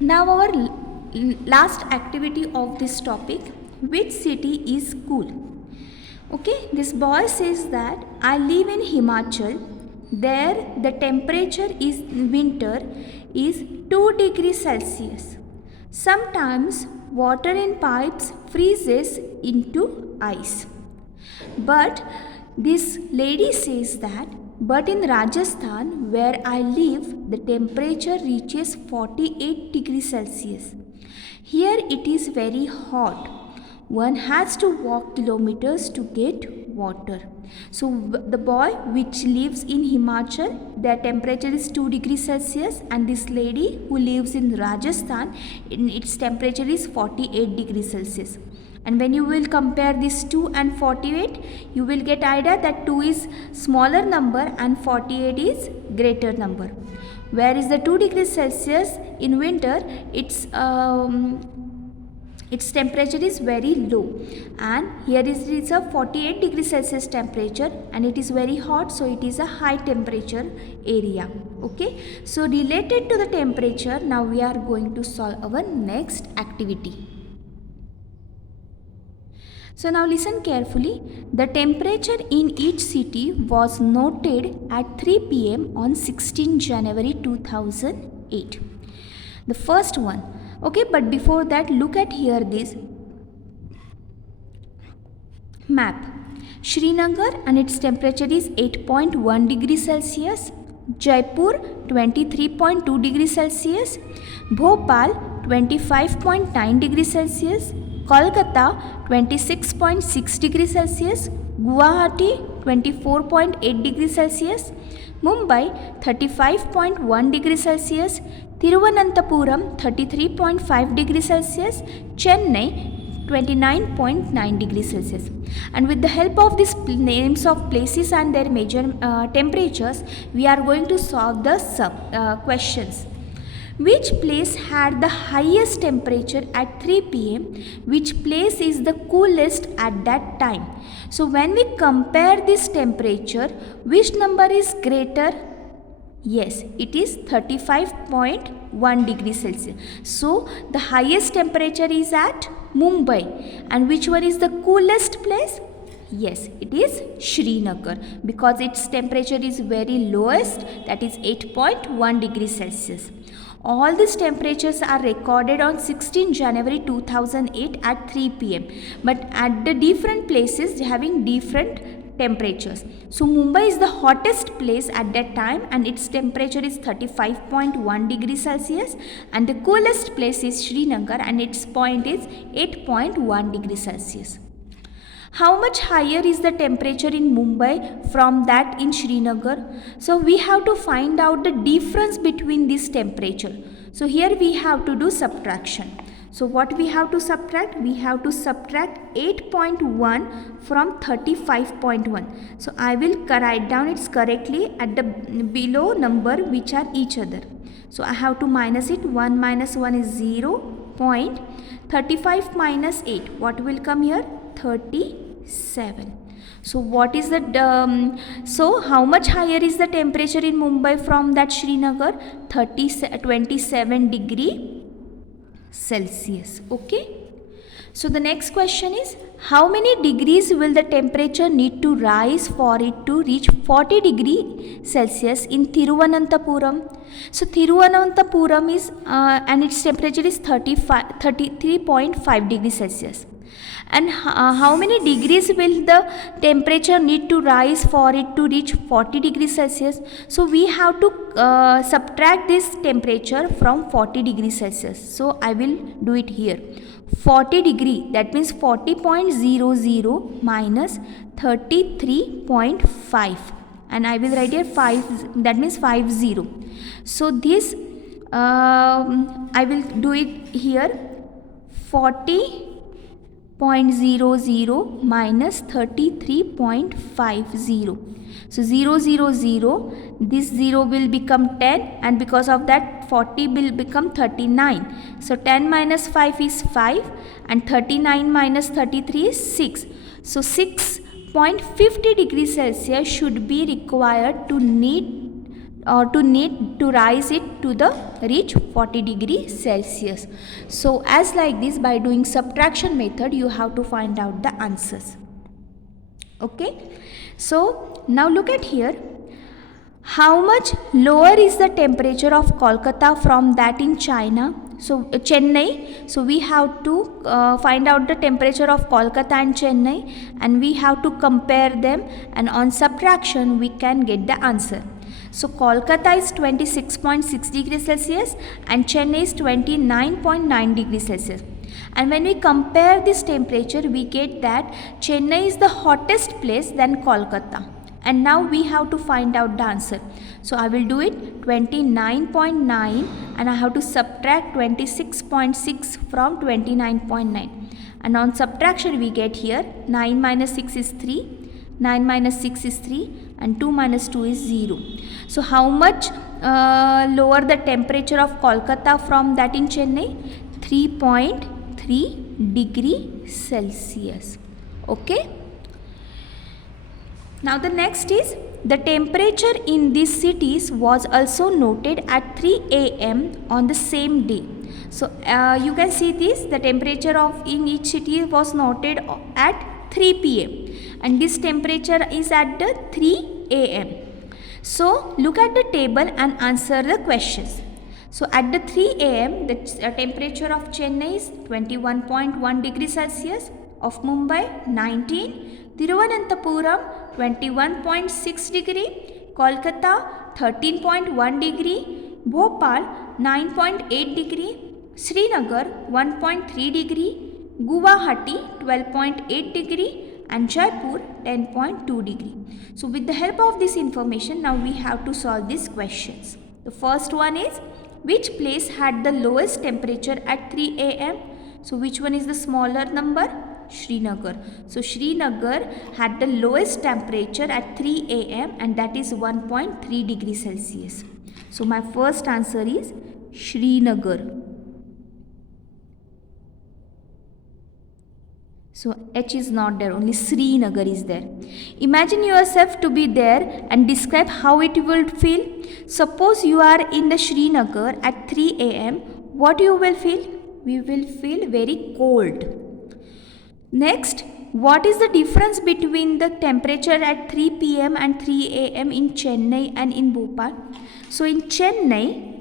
Now our last activity of this topic, which city is cool? Okay, this boy says that I live in Himachal. There the temperature is winter is 2 degrees Celsius. Sometimes water in pipes freezes into ice. But this lady says that, but in Rajasthan, where I live, the temperature reaches 48 degrees Celsius. Here it is very hot. One has to walk kilometers to get water. So the boy which lives in Himachal, their temperature is 2 degrees Celsius, and this lady who lives in Rajasthan, its temperature is 48 degrees Celsius. And when you will compare this 2 and 48, you will get idea that 2 is smaller number and 48 is greater number. Where is the 2 degrees Celsius in winter, its temperature is very low, and here is a 48 degrees Celsius temperature, and it is very hot, so it is a high temperature area. Okay, so related to the temperature, now we are going to solve our next activity. So now listen carefully. The temperature in each city was noted at 3 pm on 16 January 2008. The first one. Okay, but before that, look at here this map. Srinagar and its temperature is 8.1 degrees Celsius. Jaipur 23.2 degrees Celsius. Bhopal 25.9 degrees Celsius. Kolkata 26.6 degrees Celsius. Guwahati 24.8 degrees Celsius. Mumbai 35.1 degrees Celsius. Thiruvananthapuram 33.5 degrees Celsius. Chennai 29.9 degrees Celsius. And with the help of these names of places and their major temperatures, we are going to solve the questions. Which place had the highest temperature at 3 pm? Which place is the coolest at that time? So when we compare this temperature, which number is greater? Yes, it is 35.1 degrees Celsius. So the highest temperature is at Mumbai. And which one is the coolest place? Yes, it is Srinagar, because its temperature is very lowest, that is 8.1 degrees Celsius. All these temperatures are recorded on 16 January 2008 at 3 pm. But at the different places, having different temperatures. So Mumbai is the hottest place at that time, and its temperature is 35.1 degrees Celsius, and the coolest place is Srinagar, and its point is 8.1 degrees Celsius. How much higher is the temperature in Mumbai from that in Srinagar? So we have to find out the difference between this temperature. So here we have to do subtraction. So what we have to subtract? We have to subtract 8.1 from 35.1. So I will write down it correctly at the below number which are each other. So I have to minus it. 1 minus 1 is 0. 35 minus 8. What will come here? 37. So what is the so how much higher is the temperature in Mumbai from that Srinagar? 27 degree Celsius. Okay. So the next question is, how many degrees will the temperature need to rise for it to reach 40 degree Celsius in Thiruvananthapuram? So Thiruvananthapuram is and its temperature is 33.5 degrees Celsius. And how many degrees will the temperature need to rise for it to reach 40 degrees Celsius? So we have to subtract this temperature from 40 degrees Celsius. So I will do it here. 40 degree, that means 40.00 minus 33.5, and I will write here 5, that means 50. So this I will do it here. 40.00 minus 33.50. So 0, 0, 0, this 0 will become 10, and because of that 40 will become 39. So 10 minus 5 is 5, and 39 minus 33 is 6. So 6.50 degrees Celsius should be required to need or to need to rise it to the reach 40 degree Celsius. So as like this, by doing subtraction method, you have to find out the answers. Okay, so now look at here. How much lower is the temperature of Kolkata from that in China? So Chennai. So we have to find out the temperature of Kolkata and Chennai, and we have to compare them, and on subtraction we can get the answer. So Kolkata is 26.6 degrees Celsius and Chennai is 29.9 degrees Celsius. And when we compare this temperature, we get that Chennai is the hottest place than Kolkata. And now we have to find out the answer. So I will do it 29.9 and I have to subtract 26.6 from 29.9. And on subtraction we get here 9 minus 6 is 3, 9 minus 6 is 3 and 2 minus 2 is 0. So how much lower the temperature of Kolkata from that in Chennai? 3.3 degree Celsius. Okay. Now the next is the temperature in these cities was also noted at 3 a.m. on the same day. So you can see this, the temperature of in each city was noted at 3 p.m. and this temperature is at the 3 a.m. So look at the table and answer the questions. So at the 3 a.m. the temperature of Chennai is 21.1 degrees Celsius, of Mumbai 19, Thiruvananthapuram 21.6 degree, Kolkata 13.1 degree, Bhopal 9.8 degree, Srinagar 1.3 degree, Guwahati 12.8 degree and Jaipur 10.2 degree. So with the help of this information, now we have to solve these questions. The first one is, which place had the lowest temperature at 3 a.m.? So which one is the smaller number? Srinagar. So Srinagar had the lowest temperature at 3 a.m. and that is 1.3 degrees Celsius. So my first answer is Srinagar. So H is not there, only Srinagar is there. Imagine yourself to be there and describe how it will feel. Suppose you are in the Srinagar at 3 a.m. What you will feel? We will feel very cold. Next, what is the difference between the temperature at 3 p.m. and 3 a.m. in Chennai and in Bhopal? So in Chennai,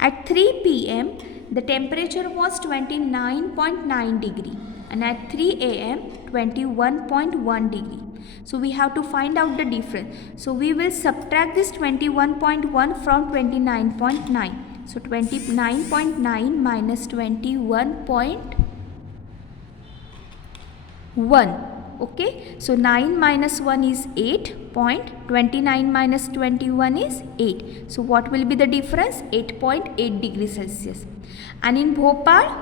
at 3 p.m. the temperature was 29.9 degree and at 3 a.m. 21.1 degree. So we have to find out the difference. So we will subtract this 21.1 from 29.9. So 29.9 minus 21.1. Okay, so 9 minus 1 is 8. 29 minus 21 is 8. So what will be the difference? 8.8 degrees Celsius. And in Bhopal,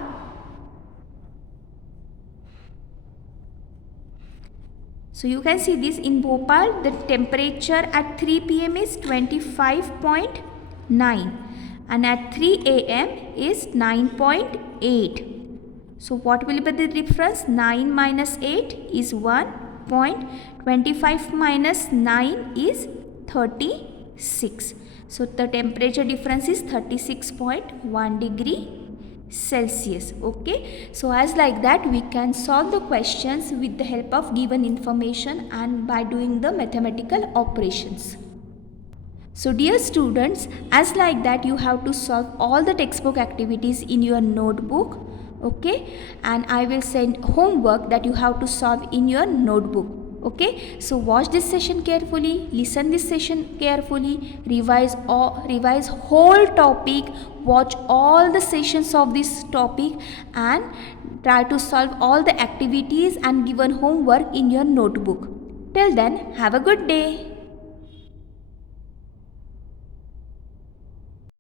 so you can see this, in Bhopal the temperature at 3 p.m. is 25.9 and at 3 a.m. is 9.8. So what will be the difference? 9 minus 8 is 1. 25 minus 9 is 36. So the temperature difference is 36.1 degree Celsius. Okay. So as like that, we can solve the questions with the help of given information and by doing the mathematical operations. So dear students, as like that, you have to solve all the textbook activities in your notebook. Okay, and I will send homework that you have to solve in your notebook. Okay, so watch this session carefully, listen this session carefully, revise whole topic, watch all the sessions of this topic and try to solve all the activities and given homework in your notebook. Till then, have a good day.